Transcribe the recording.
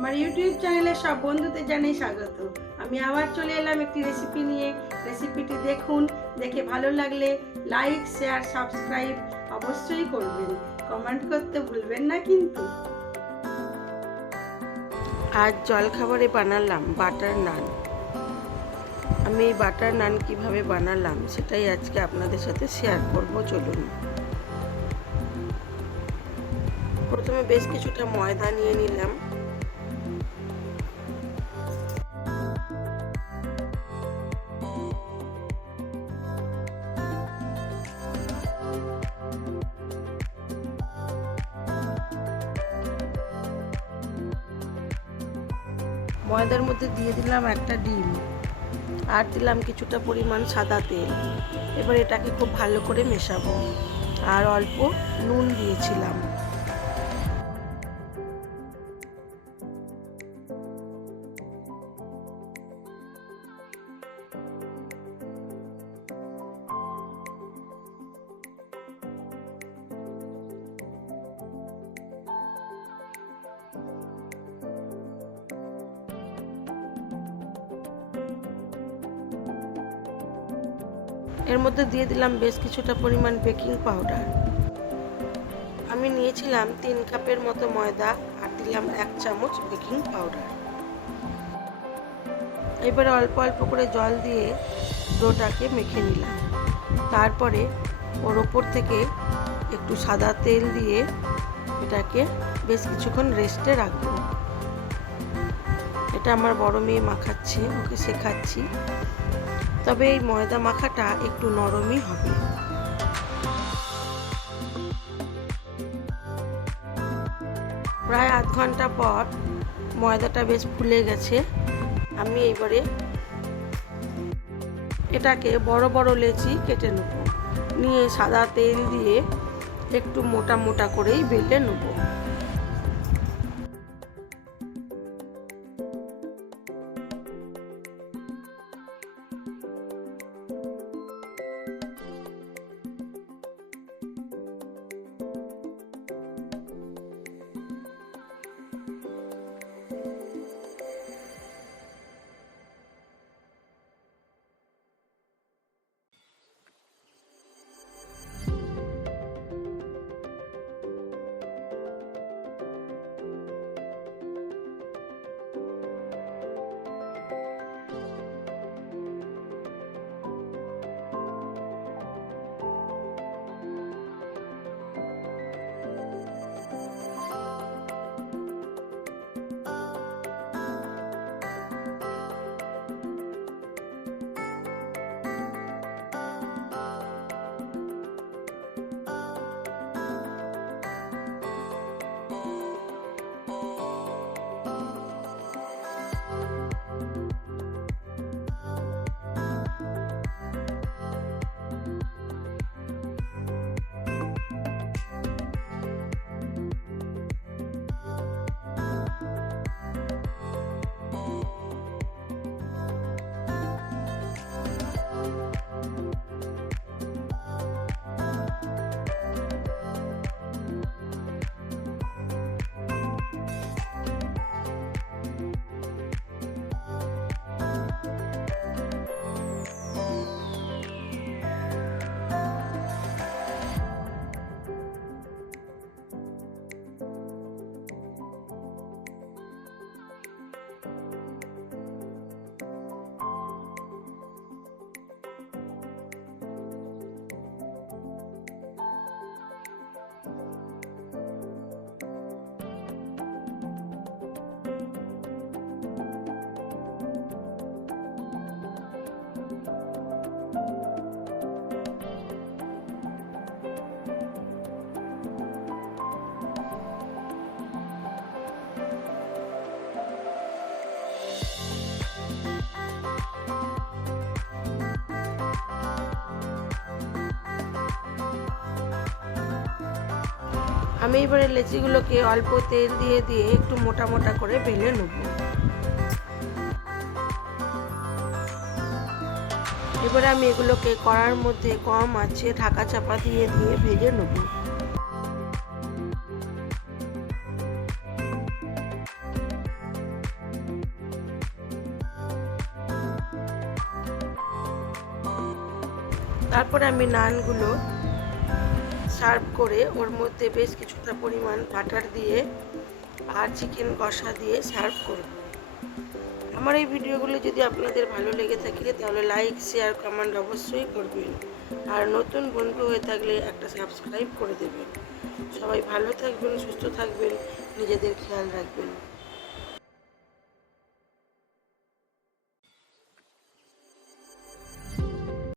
আমার ইউটিউব চ্যানেলে সব বন্ধুদের জানাই স্বাগত। আমি আবার চলে এলাম একটি রেসিপি নিয়ে। রেসিপিটি দেখুন, দেখে ভালো লাগলে লাইক শেয়ার সাবস্ক্রাইব অবশ্যই করবেন। কমেন্ট করতে ভুলবেন না কিন্তু। আজ জলখাবারে বানালাম বাটার নান আমি এই বাটার নান কীভাবে বানালাম সেটাই আজকে আপনাদের সাথে শেয়ার করব, চলুন। প্রথমে বেশ কিছুটা ময়দা নিয়ে নিলাম। ময়দার মধ্যে দিয়ে দিলাম একটা ডিম। আর দিলাম কিছুটা পরিমাণ সাদা তেল। এবার এটাকে খুব ভালো করে মেশাবো। আর অল্প নুন দিয়েছিলাম। এর মধ্যে দিয়ে দিলাম বেশ কিছুটা পরিমাণ বেকিং পাউডার। আমি নিয়েছিলাম তিন কাপের মতো ময়দা আর দিলাম এক চামচ বেকিং পাউডার। এবারে অল্প অল্প করে জল দিয়ে ডোটাকে মেখে নিলাম। তারপরে ওর ওপর থেকে একটু সাদা তেল দিয়ে এটাকে বেশ কিছুক্ষণ রেস্টে রাখব। এটা আমার বড় মেয়ে মাখাচ্ছে, ওকে শেখাচ্ছি। তবে এই ময়দা মাখাটা একটু নরমই হবে। প্রায় আধ ঘণ্টা পর ময়দাটা বেশ ফুলে গেছে। আমি এইবারে এটাকে বড় বড় লেচি কেটে নেব। নিয়ে সাদা তেল দিয়ে একটু মোটা মোটা করেই বেলে নেব। আমি এবারে লেচিগুলোকে অল্প তেল দিয়ে দিয়ে একটু মোটা মোটা করে বেলে নেব। এবারে আমি এগুলোকে কড়ার মধ্যে কম আছে ঢাকা চাপা দিয়ে দিয়ে ভেজে নেব। তারপর আমি নানগুলো সার্ভ করে ওর মধ্যে বেশ কিছুটা পরিমাণ বাটার দিয়ে আর চিকেন কষা দিয়ে সার্ভ করব। আমার এই ভিডিওগুলো যদি আপনাদের ভালো লেগে থাকে, তাহলে লাইক, শেয়ার, কমেন্ট অবশ্যই করবেন। আর নতুন বন্ধু হয়ে থাকলে একটা সাবস্ক্রাইব করে দেবেন। সবাই ভালো থাকবেন, সুস্থ থাকবেন, নিজেদের খেয়াল রাখবেন।